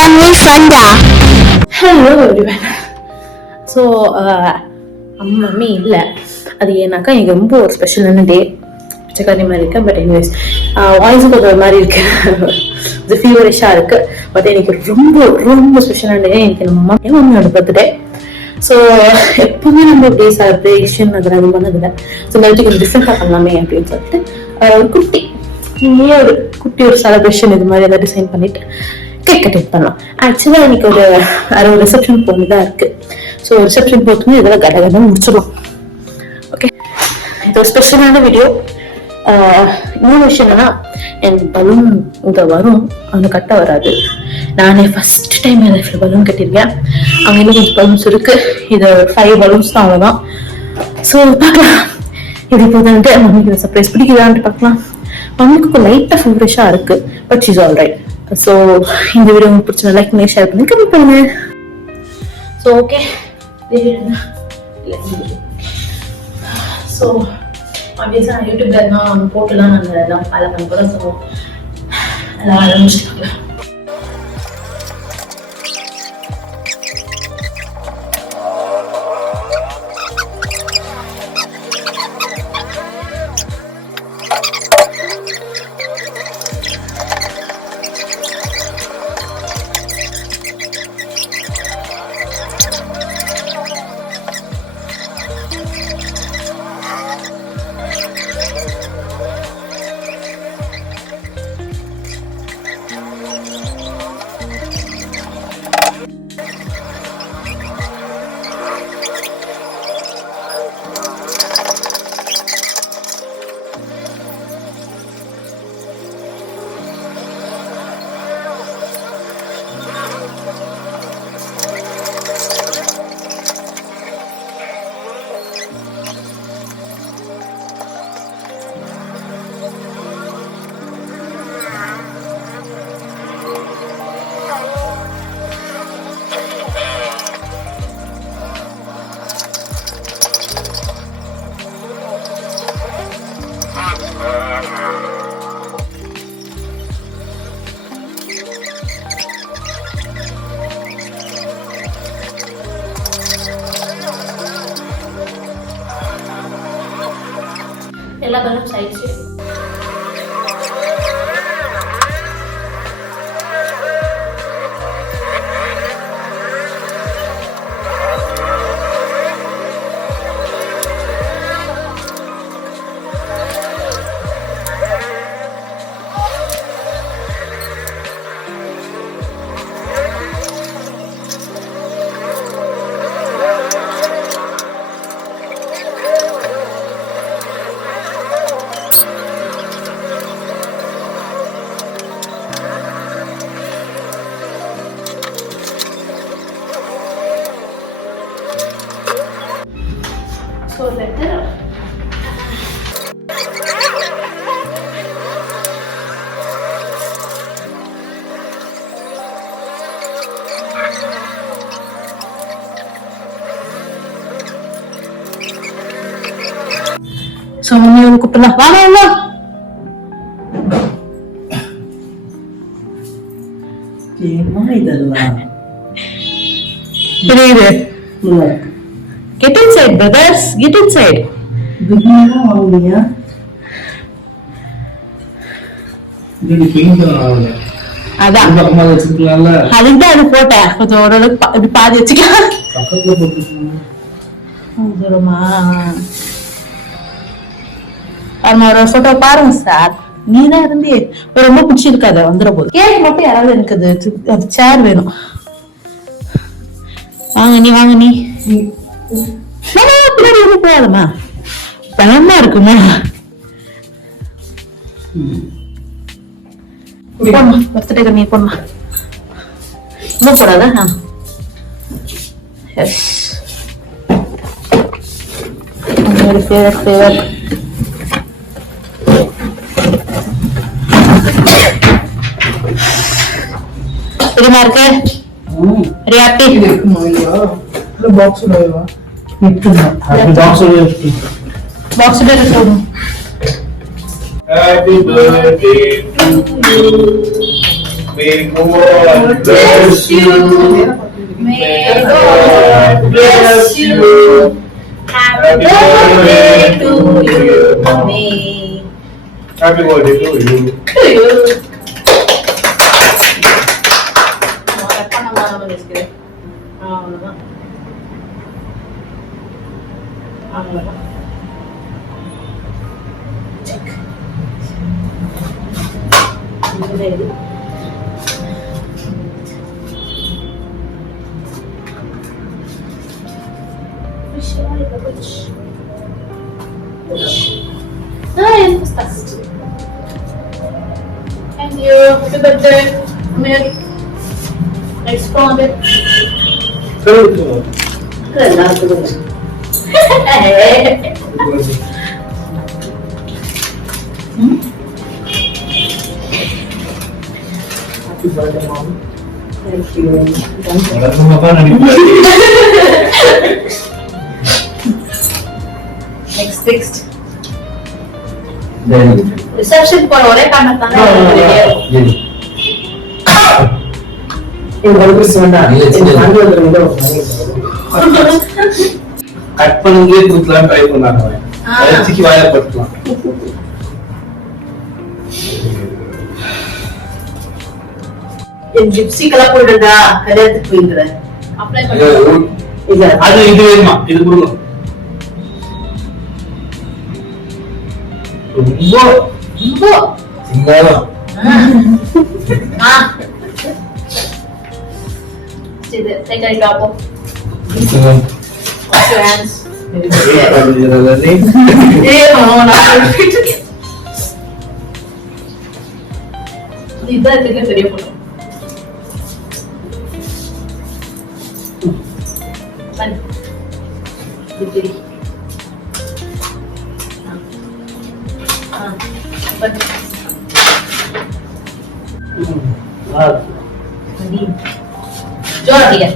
family funda. Hello everyone. So mummy இல்லை, அது ஏன்னாக்கா எனக்கு ரொம்ப ஒரு ஸ்பெஷலான டே. பிச்சைக்காரி மாதிரி இருக்கேன், பட் எனிவேஸ் வாய்ஸ் கொஞ்சம் ஒரு மாதிரி இருக்கு, இது ஃபீவரிஷாக இருக்கு. பட் எனக்கு ரொம்ப ரொம்ப ஸ்பெஷலான டே எனக்கு நம்ம மம்மியோட பர்த்டே. ஸோ எப்பவுமே நம்ம டே செலிப்ரேஷன் அதெல்லாம் இது பண்ணதில்லை. ஸோ இந்த வாட்டி கொஞ்சம் டிஃப்ரெண்டாக பண்ணலாமே அப்படின்னு சொல்லிட்டு ஒரு குட்டி ஒரு செலிப்ரேஷன் இது மாதிரி எதாவது டிசைன் பண்ணிட்டு கேக் கட்டிங் பண்ணலாம். ஆக்சுவலாக எனக்கு ஒரு ரிசப்ஷன் போனதான் இருக்கு. ஸோ ரிசப்ஷன் போட்டுமே இதெல்லாம் கடகடன்னு முடிச்சிடலாம். ஓகே, இது ஒரு ஸ்பெஷலான வீடியோ. இன்னொரு விஷயம் என்னன்னா, என் பலூன் இங்க வரும், அந்த கட்ட வராது. நானே ஃபர்ஸ்ட் டைம் என் லைஃப்ல பலூன் கட்டியிருக்கேன். அங்க இன்னும் கொஞ்சம் பலூன்ஸ் இருக்கு, இது 5 பலூன்ஸ் தான் அவ்வளோதான். ஸோ பார்க்கலாம், இது இப்போ வந்துட்டு மம்மிக்கு சர்ப்ரைஸ் பிடிக்குதான்ட்டு பார்க்கலாம். மம்மிக்கு லைட்டாக ஃபீவரிஷா இருக்கு, but she's all right. So இந்த வீடியோ உங்களுக்கு பிடிச்ச லைக் பண்ணி ஷேர் பண்ணி கமெண்ட் பண்ணுங்க. ஸோ ஓகே, ஸோ ஆப்வியஸாக நான் யூடியூப்ல இருந்தால் போட்டுலாம் நாங்கள் எல்லாம் ஃபாலோ பண்ண போகிறோம். ஸோ எல்லாம் ஆரம்பிச்சுட்டாங்க. எல்லா பலூன்ஸ் ஆயிடுச்சு. So letter. So mami ko pala. Wala. Get inside, brothers. Get inside. அதான் அதுதான் அது போட்டேன். கொஞ்சம் ஓரளவுக்கு பாதி வச்சுக்கலாம். ஒரு போட்டோ பாருங்க சார். நீதான் இருந்தே ரொம்ப பிடிச்சிருக்காது, வந்துட போது. கேக் மட்டும் யாராவது எனக்கு அது சேர் வேணும். வாங்க நீ பின்னாடி வந்து போயாதம்மா, பணமா இருக்குமா? பர்த்டே கம்மி போடமா, இன்னும் போடாத. ஃபேவரட் தெரியுமா இருக்கு. ரியாப்பி பாக்ஸ் போடும். Happy birthday to you. May God bless you. May God bless you. Happy birthday to you. Happy birthday to you. Thank you. Happy birthday. Let's go on it. Happy birthday, Mom. Thank you. Next. Reception for ஒரே காரணத்தால cut பண்ணி கொடுக்கலாம் try பண்ணாங்க அரைச்சிக்கு வாயில படுத்தலாம் லிப்ஸ்டிக்லாம் போடுறதா கல்யாணத்துக்கு போயிடுற அப்ளை இல்ல அது இது வேணுமா இது கொடுங்க ரொம்ப ரொம்ப சிங்காரம் இது take it up. Wash your hands. இதான் இதுக்கு பெரிய போட்டோ जोर दिया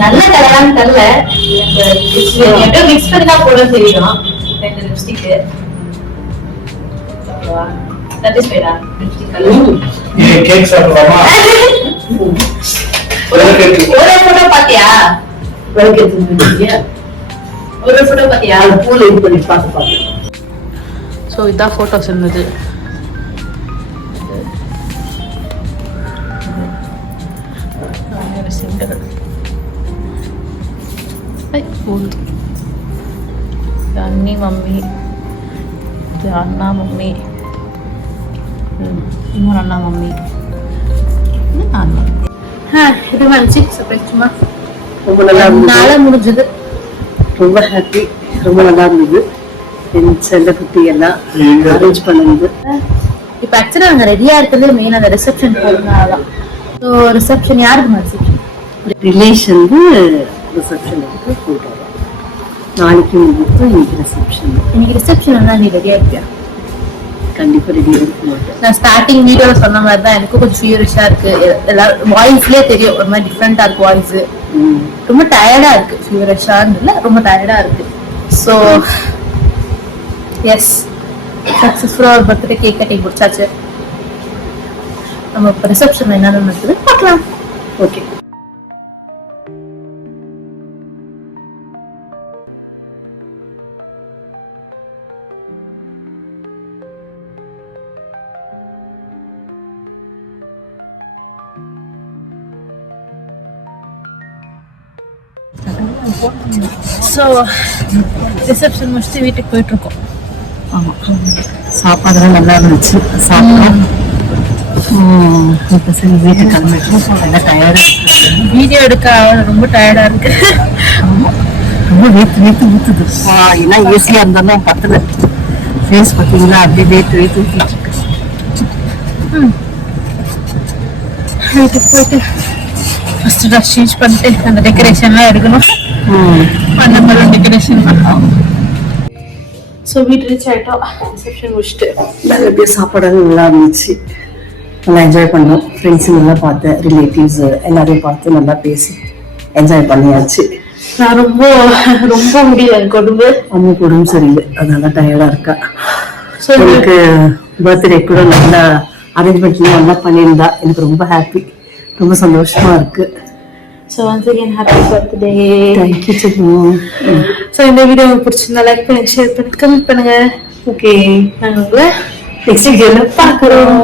நல்ல கலரான்னு தெரியல எப்படியோ மிக்ஸ் பண்ணி தான் போட தெரியும் ரெண்டு லிப்ஸ்டிக் சாட்டிஸ்ஃபைடா லிப்ஸ்டிக் ये केक சாப்பிடலாமா ஒரு போட்டோ பாத்தியா ஒரு போட்டோ பாத்தியா பூல இது பண்ணி பார்த்து சோ இதான் போட்டோஸ் இருந்தது अन्नी मम्मी अन्ना मम्मी இன்னொரு அண்ணா மம்மி இது வந்துச்சு சர்ப்ரைஸ் சும்மா ரொம்ப நல்லா இருந்தது நாளா முடிஞ்சது ரொம்ப ஹாப்பி ரொம்ப நல்லா இருந்தது என் செல்ல குட்டி எல்லாம் அரேஞ்ச் பண்ணது இப்ப ஆக்சுவலா நாங்க ரெடியா இருக்கிறது மெயின் அந்த ரிசப்ஷன் போறதுனாலதான் ஸோ ரிசப்ஷன் யாருக்கு ரிசப்ஷன் ரிலேஷன் ரிசப்ஷனுக்கு போயிட்டு வரோம் நாளைக்கு முகூர்த்தம் இன்னைக்கு ரிசப்ஷன் நீ ரெடியா இருப்பியா கண்டிப்பா ரெடியா இருக்க மாட்டேன் நான் ஸ்டார்டிங் வீடியோல சொன்ன மாதிரி தான் எனக்கும் கொஞ்சம் ஃபியூரிஷா இருக்கு எல்லாரும் வாய்ஸ்லயே தெரியும் ஒரு மாதிரி டிஃப்ரெண்டா இருக்கு வாய்ஸ் ரொம்ப டயர்டா இருக்கு ஃபியூரிஷான்னு இல்ல ரொம்ப டயர்டா இருக்கு ஸோ எஸ் சக்சஸ்ஃபுல்லா ஒரு பர்த்டே கேக் கட்டிங் முடிச்சாச்சு நம்ம இப்போ ரிசப்ஷன் என்னன்னு இருக்குது பார்க்கலாம் ஓகே ஸோ ரிசப்ஷன் முடிச்சுட்டு வீட்டுக்கு போயிட்டு இருக்கோம். ஆமாம், சாப்பாடுலாம் நல்லா இருந்துச்சு, சாப்பிட்டோம். இப்போ சரி வீட்டுக்கு கிளம்பிட்டு எல்லாம் டயர்டாக இருக்கு. வீடியோ எடுக்க ரொம்ப டயர்டாக இருக்கு. ரொம்ப வேத்து ஊத்துது. ஏன்னா ஏசியா இருந்தாலும் பத்தல. ஃபேஸ் பார்த்தீங்களா அப்படியே வேத்து ஊத்திட்டு இருக்கு. வீட்டுக்கு போயிட்டு ஃபர்ஸ்ட் ட்ரெஸ் சேஞ்ச் பண்ணிட்டு அந்த டெக்கரேஷன்லாம் எடுக்கணும். அந்த மாதிரி டெக்கரேஷன் பண்ணலாம். ஸோ வீட்டு ரீச் ஆகிட்டோம். ரிசப்ஷன் முடிச்சுட்டு நல்லபடியாக சாப்பாடு நல்லா இருந்துச்சு. நல்லா என்ஜாய் பண்ணோம். ஃப்ரெண்ட்ஸுங்கெல்லாம் பார்த்தேன், ரிலேட்டிவ்ஸ் எல்லாரையும் பார்த்து நல்லா பேசி என்ஜாய் பண்ணியாச்சு. நான் ரொம்ப ரொம்ப முடியல, எனக்கு உடம்பு அம்மாவுக்கு உடம்பு சரியில்லை, அதனால டயர்டாக இருக்கா. ஸோ எனக்கு பர்த்டே கூட நல்லா அரேஞ்ச்மெண்ட்லாம் நல்லா பண்ணியிருந்தா. எனக்கு ரொம்ப ஹாப்பி, ரொம்ப சந்தோஷமா இருக்கு. So once again happy birthday. Thank you Chinnu. So இந்த வீடியோ உங்களுக்கு பிடிச்சிருந்தா லைக் பண்ணுங்க, ஷேர் பண்ணுங்க, கமெண்ட் பண்ணுங்க. ஓகே, நாங்கள் உங்களை நெக்ஸ்ட் வீடியோவில் பார்க்குறோம்.